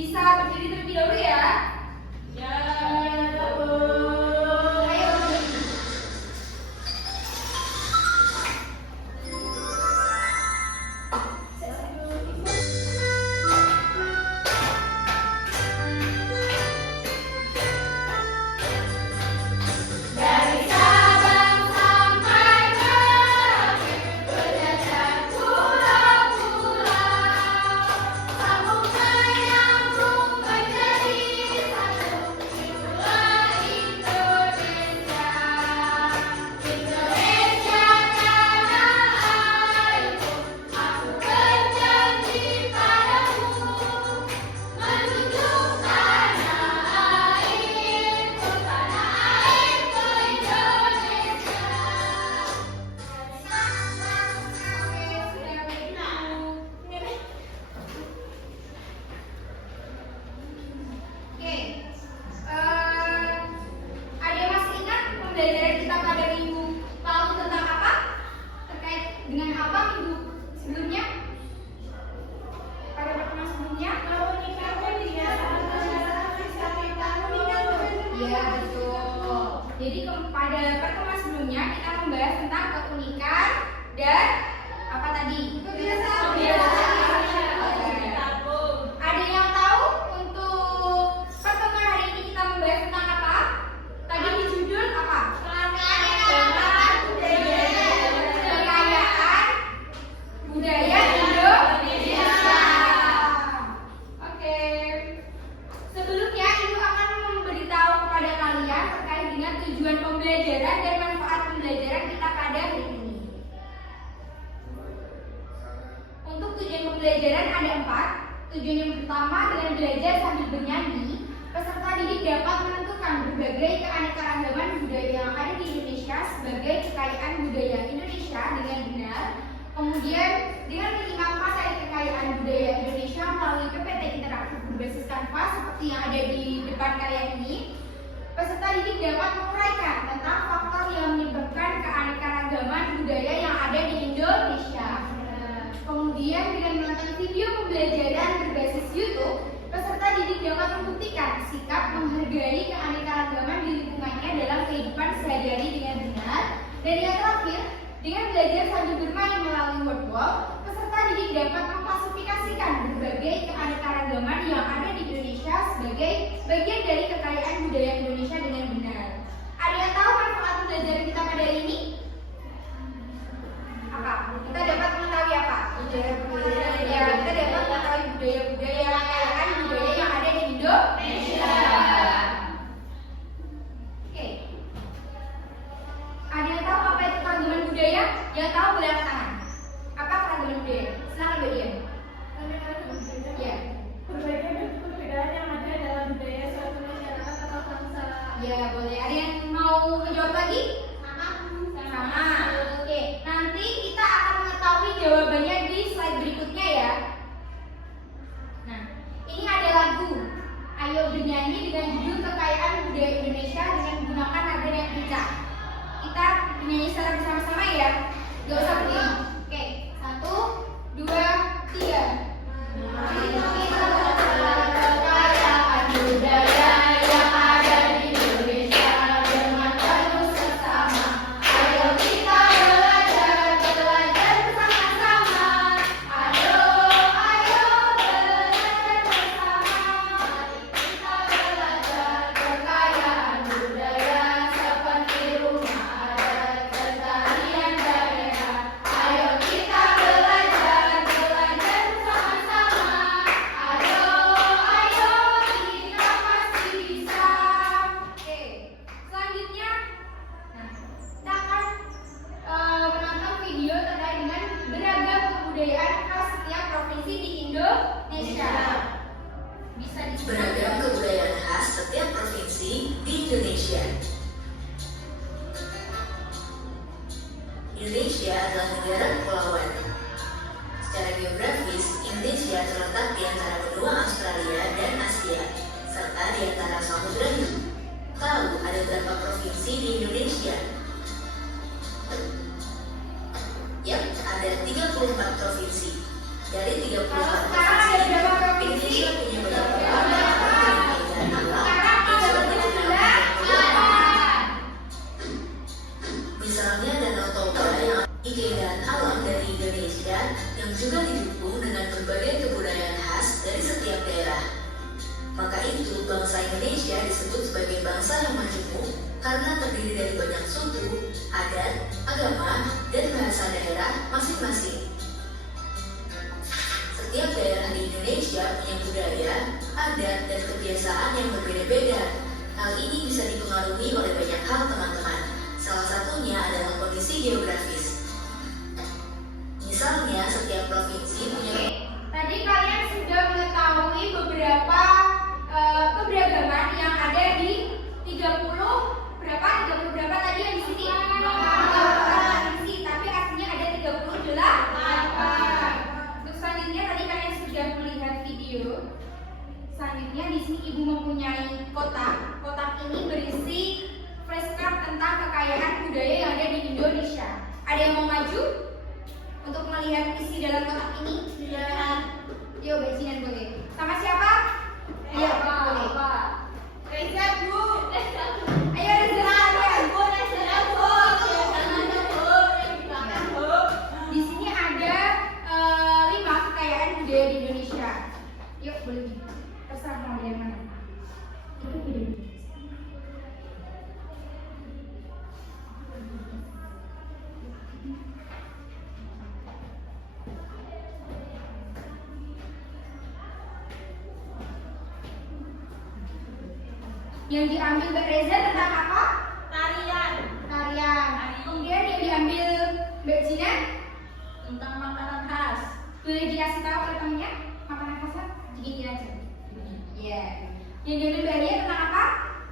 bisa berdiri terlebih dahulu ya. Ya, ayo. Dari Sabang sampai Merauke, berjajar pulau-pulau, sambung menyambung menjadi satu, itulah Indonesia. Indonesia tanah airku, aku berjanji padamu, menunjuk tanah airku Indonesia. Oke, ada yang masih ingat pembelajaran kita pada minggu lalu tentang apa? Terkait dengan apa minggu sebelumnya? Pada pertemuan sebelumnya? Ya, betul. Jadi pada pertemuan sebelumnya kita membahas tentang keunikan dan apa tadi? Kebiasaan. Ada yang tahu untuk pertemuan hari ini kita membahas tentang apa? Tadi di judul apa? Kekayaan budaya Indonesia. Oke. Sebelumnya Ibu akan memberitahu kepada kalian terkait dengan tujuan pembelajaran dan manfaat pembelajaran kita pada hari ini. Untuk tujuan pembelajaran ada 4. Tujuan yang pertama dengan belajar sambil bernyanyi, peserta didik dapat menentukan berbagai keanekaragaman budaya yang ada di Indonesia sebagai kekayaan budaya Indonesia dengan benar. Kemudian dengan menyimak materi kekayaan budaya Indonesia melalui PPT interaktif berbasis kanvas seperti yang ada di depan kalian ini, peserta didik dapat menguraikan tentang faktor yang menyebabkan keanekaragaman budaya yang ada di Indonesia. Kemudian dengan menonton video pembelajaran berbasis YouTube, peserta didik dapat membuktikan sikap menghargai keanekaragaman di lingkungannya dalam kehidupan sehari-hari dengan benar. Dan yang terakhir, dengan belajar sambil bermain melalui word wall, peserta didik dapat mengklasifikasikan berbagai keanekaragaman yang ada di Indonesia sebagai bagian dari kekayaan budaya Indonesia dengan benar. Ada yang tahu manfaat pembelajaran kita pada hari ini? Apa? Kita dapat mengetahui apa? Ya, kita dapat mengetahui budaya-budaya kekayaan budaya yang ada di Indonesia. Oke. Ada yang tahu apa itu keragaman budaya? Yang tahu boleh angkat tangan. Apa keragaman budaya? Silakan Mbak Dian. Ya. Perbedaan yang ada dalam budaya suatu masyarakat atau bangsa. Ya, boleh. Ada yang mau menjawab lagi? Sama. Oke, nanti kita akan mengetahui jawabannya di slide berikutnya ya. Nah, ini ada lagu. Ayo bernyanyi dengan judul Kekayaan Budaya Indonesia dengan menggunakan nada yang kencang. Kita bernyanyi secara bersama-sama ya. Gak usah berdiri. Oke, 1, 2, 3. Kekayaan budaya yang ada di Indonesia dengan penuh seksama. Ayo kita belajar bersama-sama. Ayo belajar bersama. Kita belajar kekayaan budaya seperti rumah adat, kesenian daerah. Ayo kita belajar Indonesia disebut sebagai bangsa yang majemuk karena terdiri dari banyak suku, adat, agama, dan bahasa daerah masing-masing. Setiap daerah di Indonesia punya budaya, adat, dan kebiasaan yang berbeda-beda. Hal ini bisa dipengaruhi oleh banyak hal, teman-teman. Salah satunya adalah kondisi geografis. Misalnya, setiap provinsi punya... Tadi kalian sudah mengetahui beberapa keberagaman yang ada di 30 berapa tadi yang di sini? 30 provinsi, tapi aslinya ada 38. Untuk selanjutnya tadi kalian sudah melihat video. Selanjutnya di sini ibu mempunyai kotak. Kotak ini berisi flashcard tentang kekayaan budaya yang ada di Indonesia. Ada yang mau maju untuk melihat isi dalam kotak ini? Yuk, bajinan boleh. Sama siapa? Ayo, boleh. Reza, Bu. Ayo, Reza. Di sini ada 5 kekayaan budaya di Indonesia. Yuk, boleh. Terserah mau yang mana. Itu video. Yang diambil Mbak Reza tentang apa? Tarian. Tarian. Kemudian yang diambil Mbak Gina Tentang makanan khas. boleh dikasih tahu ke temennya makanan khasnya gini aja. Iya. Yang diambil Mbak Ria tentang apa?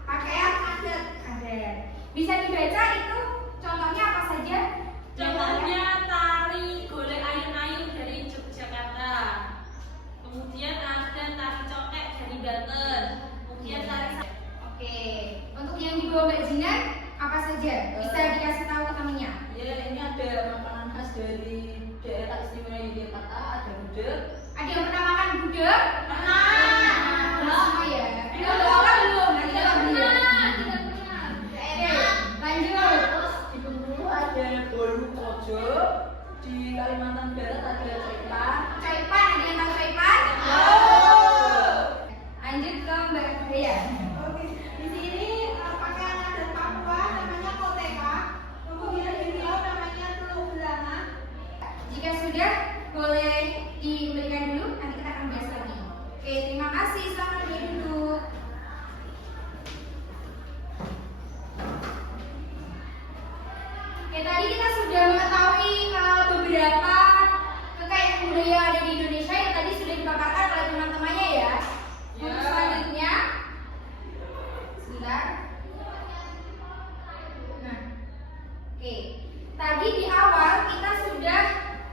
Pakaian adat. Adat. Bisa dibaca itu contohnya apa saja? Contohnya tari golek ayun-ayun dari Yogyakarta. Kemudian ada tari cokek dari Banten. Kemudian tari Oke. Untuk yang dibawa Mbak Gina apa saja? Bisa dikasih tahu ke temennya. ya ini ada makanan khas dari daerah istimewa Yogyakarta, ada gudeg. Ada yang pernah makan gudeg? Pernah. Semua ya. Belum. Nanti kita beli. Oke. Lanjut. Di Bengkulu ada bolu kojo. Di Kalimantan Barat ada cepan. Caipan, ada yang tahu caipan? Lanjut ke Mbak Ria. Di sini pakaian adat Papua namanya koteka. Kemudian di Riau namanya teluk belanga. Jika sudah, boleh diberikan dulu, nanti kita akan bahas lagi. Oke, terima kasih. Selamat duduk. Oke, tadi kita sudah mengetahui beberapa kekayaan budaya yang ada di Indonesia yang tadi sudah dipaparkan oleh teman-temannya ya. Untuk selanjutnya, sebentar. Nah, oke. Tadi di awal kita sudah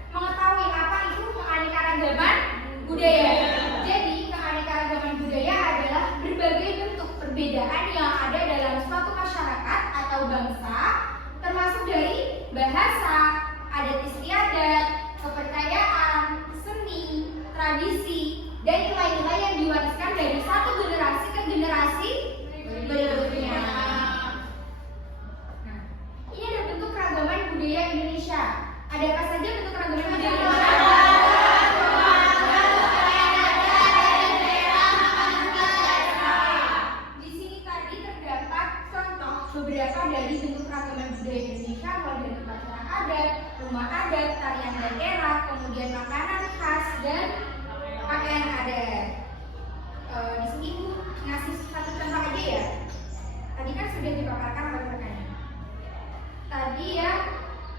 mengetahui apa itu keanekaragaman budaya. Jadi keanekaragaman budaya adalah berbagai bentuk perbedaan yang ada dalam suatu masyarakat atau bangsa, termasuk dari bahasa, adat istiadat, kepercayaan, seni, tradisi, dan nilai-nilai yang diwariskan dari satu generasi ke generasi berikutnya. Nah, ini ada bentuk keragaman budaya Indonesia. Ada apa saja bentuk keragaman budaya Indonesia? Di sini tadi terdapat contoh beberapa dari bentuk keragaman budaya Indonesia, mulai dari upacara adat, rumah adat, tarian daerah, kemudian makanan khas dan pakaian adat. Di sini Ibu ngasih satu contoh aja ya. Tadi kan sudah dipaparkan oleh rekannya. Tadi ya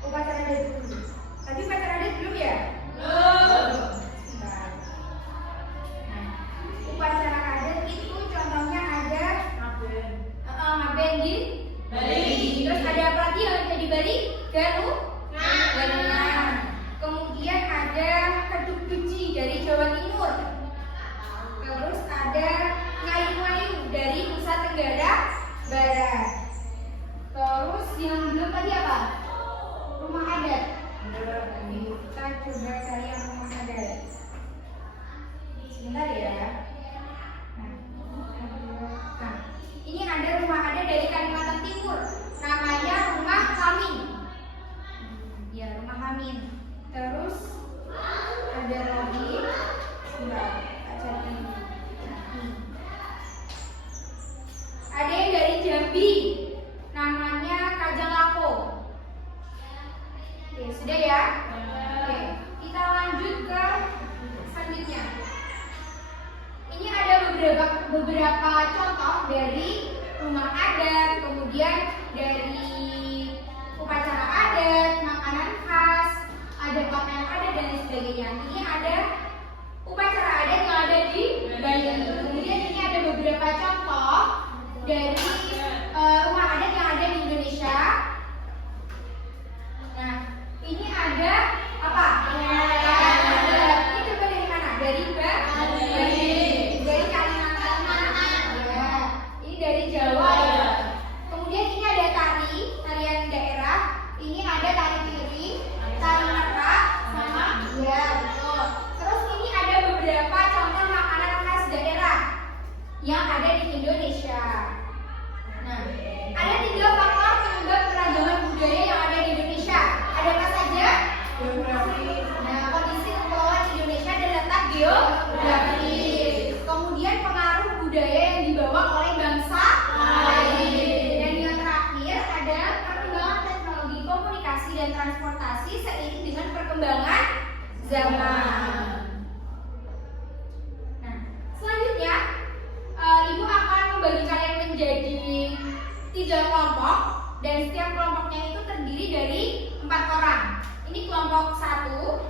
upacara adat dulu. Tadi upacara adat belum ya? Belum. Sebentar. Nah, upacara adat itu contohnya ada ngaben di Bali. Terus ada apa lagi yang ada di Bali? Galungan. Kemudian ada keduk duci dari Jawa Timur. Terus ada ngayu-ngayu dari Nusa Tenggara Barat. Terus yang belum tadi apa? Rumah adat. Kita coba cari yang rumah adat. Sebentar ya. Nah, ini ada rumah adat dari Kalimantan Timur. Namanya Rumah Hamin. Ya, Rumah Hamin. Terus ada lagi. Sebentar, tak cari. Jambi, namanya Kajang Lapo. Oke, sudah ya? Oke, kita lanjut ke selanjutnya. Ini ada beberapa contoh dari rumah adat, kemudian dari upacara adat, makanan khas, ada pakaian adat dan lain sebagainya. Ini ada upacara adat yang ada di Bali. Kemudian ini ada beberapa contoh dari rumah adat yang ada di Indonesia. Nah, ini ada apa? Ini coba dari mana? Dari Bali. Dari Kalimantan. Ya. Ini dari Jawa. Ya. Kemudian ini ada tarian daerah. Ini ada tari piring, tari merak, sama ya betul. Terus ini ada beberapa contoh makanan khas daerah yang ada di Indonesia. Nah, ada 3 faktor penyebab keragaman budaya yang ada di Indonesia. Ada apa saja? Nah, kondisi kepulauan Indonesia dan letak geografis. Kemudian pengaruh budaya yang dibawa oleh bangsa lain. Dan yang terakhir ada perkembangan teknologi komunikasi dan transportasi seiring dengan perkembangan zaman. Nah, selanjutnya Ibu akan membagi kalian menjadi 3 kelompok dan setiap kelompoknya itu terdiri dari 4 orang. Ini kelompok 1,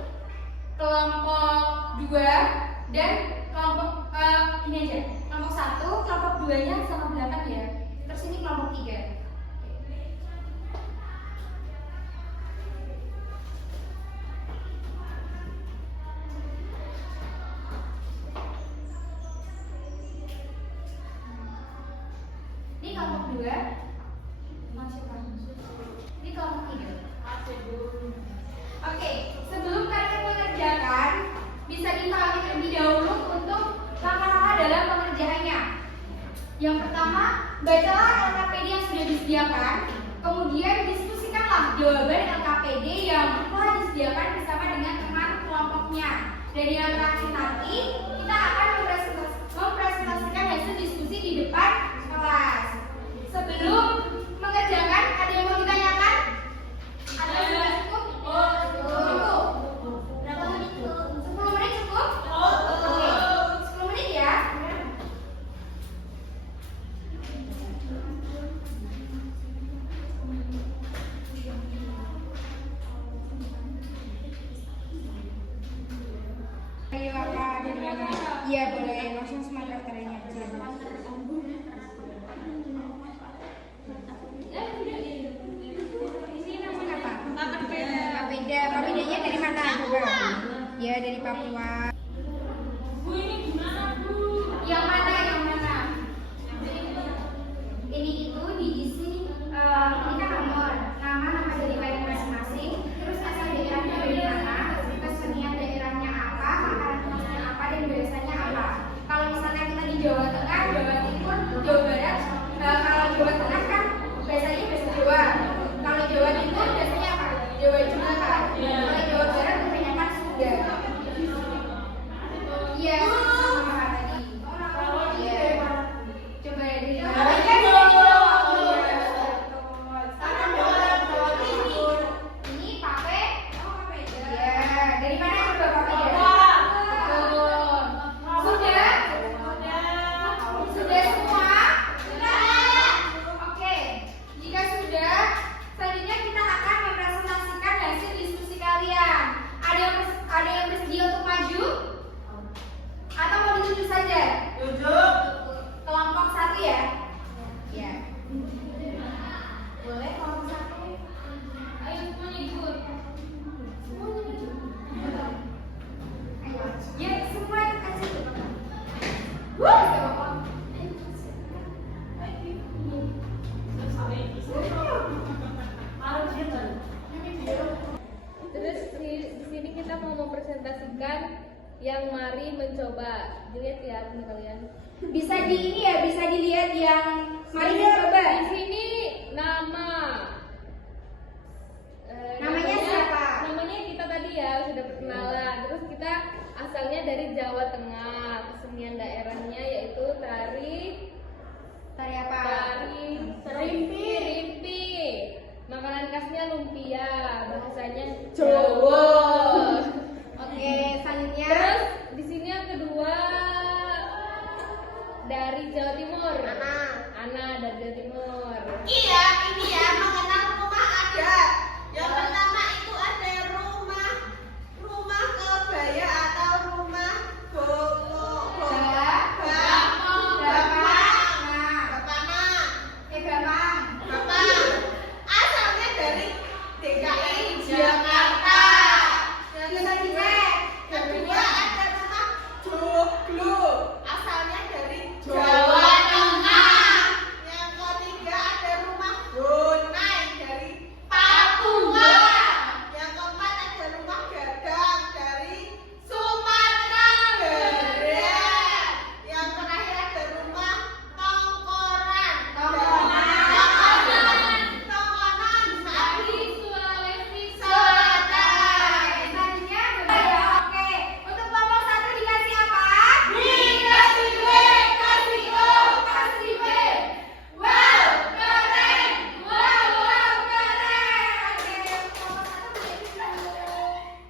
kelompok 2, dan kelompok ini aja. Kelompok 1, kelompok 2-nya sama belakang ya. Terus ini kelompok 3. Ini kelompok 2. Ini kelompok 3. Oke, sebelum kalian mengerjakan, bisa ditarik terlebih dahulu untuk langkah-langkah dalam pengerjaannya. Yang pertama, bacalah LKPD yang sudah disediakan, kemudian diskusikanlah jawaban LKPD yang telah disediakan bersama dengan teman kelompoknya. Dan yang terakhir nanti, kita akan mempresentasikan hasil diskusi di depan kelas. Sebelum mengerjakan, ada yang mau ditanyakan? Atau sudah cukup? Cukup. Berapa menit cukup? 10 menit cukup? Oke, 10 menit ya. Ayo apa? Iya boleh, langsung semua daftarnya aja. Papedanya dari mana? Coba. Ya dari Papua. Bu ini gimana Bu? Yang mana? Yang mana? Ini itu diisi ini kan nomor, nama dari daerah masing-masing. Terus asal daerahnya dari mana? Kesenian daerahnya apa? Makanan khasnya apa? Dan biasanya apa? Kalau misalnya kita di Jawa Tengah, Jawa Timur, Jawa Barat, kalau Jawa Tengah kan biasanya bahasa Jawa. Kalau Jawa Timur biasanya apa? Jawa juga kan. Kalau Jawa Barat kebanyakan Sunda. Iya, sama tadi. Iya. Coba ya dari mana? Ini pape. Iya. Dari mana coba papenya? Sudah? Sudah semua? Oke. Jika sudah, selanjutnya kita akan mempresentasikan hasil diskusi kalian. Ada yang bersedia untuk maju? Atau mau ditunjuk saja? Tunjuk. Kelompok 1 ya? Ya. Boleh kelompok 1? Ayo semuanya ikut. Semuanya ikut. Ayo. Ya semua kasih ikut. Terus di sini kita mau mempresentasikan yang mari mencoba. Dilihat ya punya kalian. Bisa di ini ya, bisa dilihat yang mari dicoba. Di sini nama. Namanya siapa? Namanya kita tadi ya sudah perkenalan. Terus kita asalnya dari Jawa Tengah. Kesenian daerahnya yaitu tari Tari apa? Tari dari Jawa Timur. Ana dari Jawa Timur. Iya, ini ya mengenal rumah adat. Yang pertama itu ada rumah kebaya atau rumah Bapak. Asalnya dari DKI Jakarta. Kedua ada rumah Joglo. Asalnya dari Jawa Tengah. Yang ketiga ada rumah Bonai dari Papua. Yang keempat ada rumah Gadang dari Sumatera Barat. Yang terakhir ada rumah Tongkonan Dari Sulawesi Selatan. Selanjutnya ya, oke. Untuk kelompok 1 dikasih apa? Dikasih W, kasih O, kasih W. Wow, keren. Wow, keren.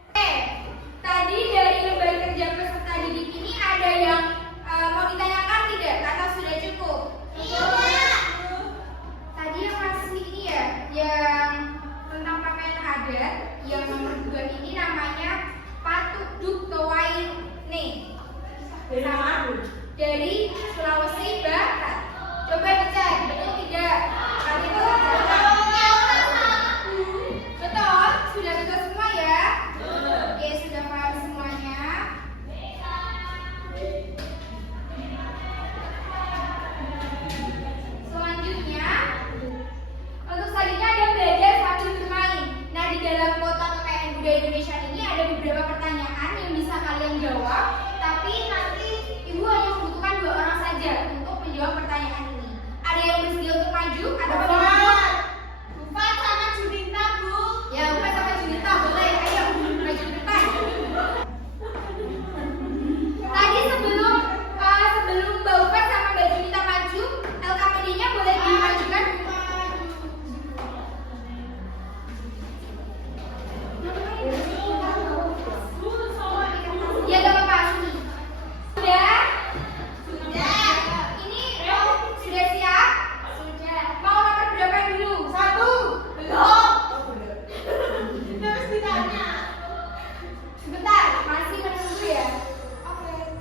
Oke, tadi dari lembar kerja peserta didik ini ada yang mau ditanyakan tidak? Atau sudah cukup? Tadi yang masih ini ya, yang tentang pakaian adat, yang nomor 2 ini namanya Patuk Duk Towain nih. Dari Sulawesi Barat. Coba dicek, betul tidak? Kali itu betul? Sudah betul semua ya? Oke, sudah paham semuanya. Selanjutnya, untuk selanjutnya ada belajar sambil bermain. Nah, di dalam kota kekayaan budaya Indonesia ini ada beberapa pertanyaan yang bisa kalian jawab, tapi nanti ibu hanya membutuhkan 2 orang saja untuk menjawab pertanyaan ini. Ada yang bersedia untuk maju? Ada Bufat sama Junita, Bu. Ya, bukan sama Junita, boleh. Ayo, maju ke depan. Tadi sebelum Mbak Ufat sama Mbak Junita maju, LKPD-nya boleh dimajukan? Ya, gak apa-apa. Sudah? Ini sudah siap? Mau nomor berapa dulu? 1. Belum. Terus ditanya. Sebentar, masih menunggu ya. Oke.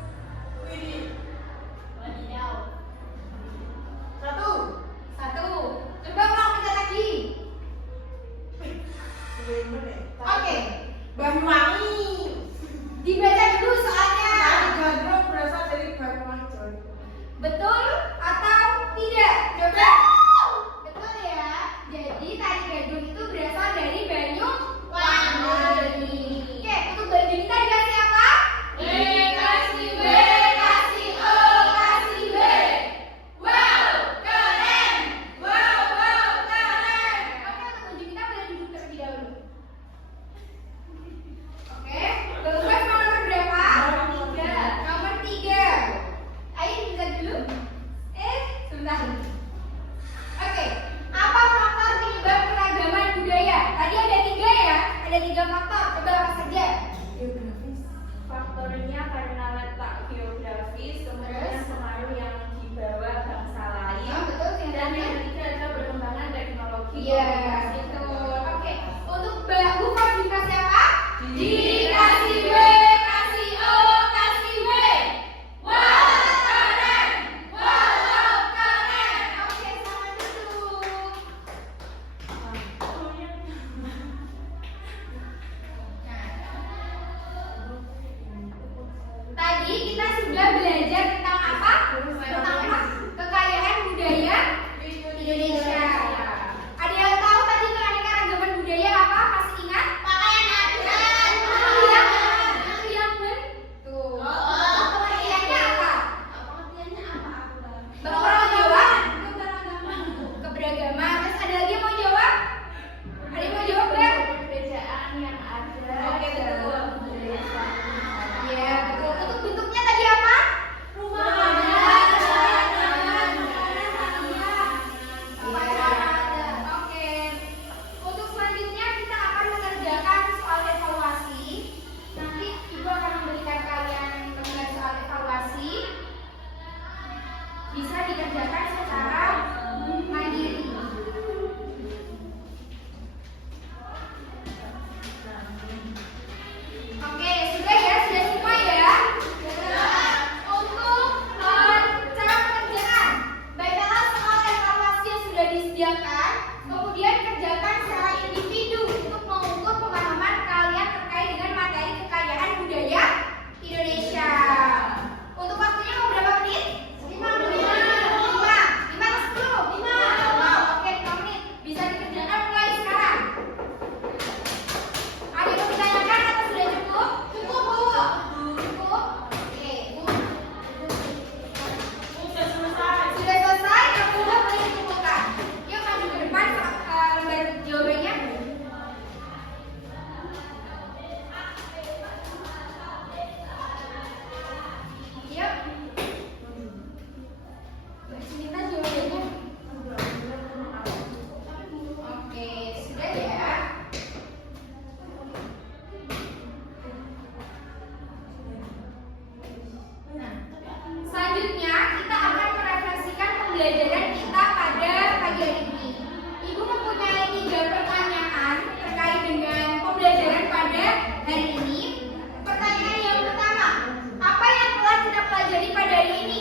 Wih. 1. Coba ulang pencet lagi. Oke. Banyuwangi. Dibaca dulu soalnya. Gandrung berasal dari Banyuwangi. Betul atau tidak? Coba. Betul ya. Jadi tari gadung itu berasal dari Banyuwangi. Oke, untuk Mbak Junita dikasih apa? Kasih W, kasih O, kasih W. Wow, keren. Wow, keren. Oke, untuk Mbak Junita boleh duduk terlebih dahulu. Oke, Mbak Ufat mau nomor berapa? Nomor 3. Ayo bisa dulu. Sebentar. Oke, apa faktor penyebab keragaman budaya? Tadi ada 3 ya, ada 3 faktor. Coba apa saja? Faktornya karena letak geografis, kemudian pengaruh yang dibawa bangsa lain, Oh, betul dan yang yang ketiga adalah perkembangan teknologi. Iya, betul. Oke, untuk Mbak Ufat dikasih apa? Dikasih W, kasih O, kasih W. Wow, keren. Wow, keren. dikerjakan secara mandiri. Oke, sudah ya, sudah semua ya. Untuk cara pengerjaan, bacalah semua evaluasi yang sudah disediakan, kemudian kerjakan secara individu untuk mengukur pemahaman kalian terkait dengan materi kekayaan budaya Indonesia. Untuk waktunya mau berapa menit? 5 menit. 5 atau 10? 5. Oke, 5 menit. Bisa dikerjakan mulai sekarang. Ada yang mau ditanyakan atau sudah cukup? Cukup, Bu. Cukup? Oke, Bu. Sudah selesai. Sudah selesai, kamu boleh dikumpulkan. Yuk maju ke depan, lembar jawabannya. Yuk. Minta jawabannya. Oke, sudah ya. Nah, selanjutnya kita akan merefleksikan pembelajaran kita pada pagi hari ini. Ibu mempunyai 3 pertanyaan terkait dengan pembelajaran pada hari ini. Pertanyaan yang pertama, apa yang telah kita pelajari pada hari ini?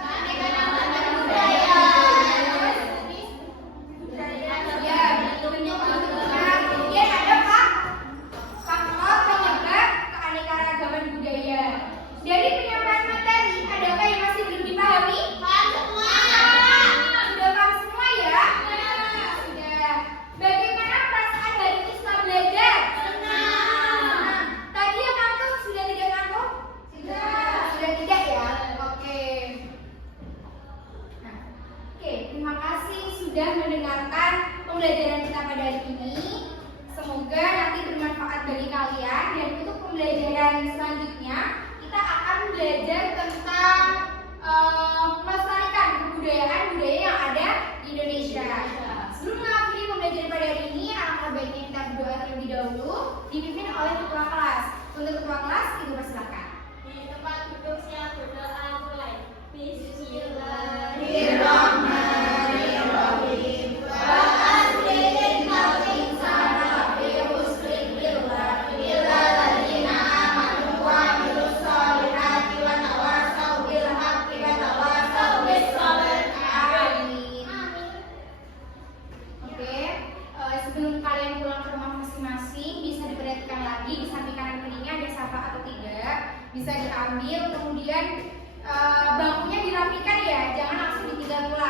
Keanekaragaman budaya. Ya, bentuk-bentuknya. Kemudian ada faktor penyebab keanekaragaman budaya. Dari penyampaian materi, adakah yang masih belum dipahami? Sudah paham semua ya? Sudah. Bagaimana perasaan hari ini setelah belajar? Senang. Tadi yang ngantuk sudah tidak ngantuk? Sudah tidak ya? Oke. Nah, oke, terima kasih sudah mendengarkan pembelajaran kita pada hari ini. Semoga nanti bermanfaat bagi kalian dan untuk pembelajaran selanjutnya kita akan belajar tentang melestarikan kebudayaan budaya yang ada di Indonesia. Sebelum mengakhiri pembelajaran pada hari ini, alangkah baiknya kita berdoa terlebih dahulu dipimpin oleh ketua kelas. Untuk ketua kelas, Ibu persilakan. Di tempat duduk siap berdoa mulai. Bismillahirrahmanirrahim. Sebelum kalian pulang ke rumah masing-masing, bisa diperhatikan lagi di samping kanan kirinya ada sampah atau tidak, bisa diambil, kemudian bangkunya dirapikan ya, jangan langsung ditinggal pulang.